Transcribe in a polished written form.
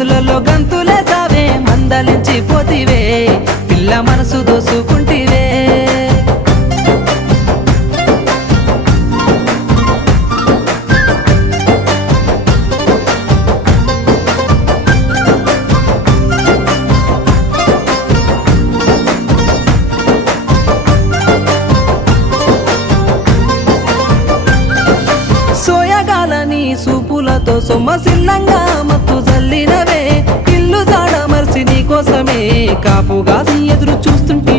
గదులలో గంతులే సావే మందలించి పోతివే పిల్ల మనసు దోసుకుంటివే సోయగాలని సూపులతో సొమ్మసిల్లంగా మత్తు జల్లినవే ఇల్లు జాడ మర్చి నీ కోసమే కాపుగా ఎదురు చూస్తుంటే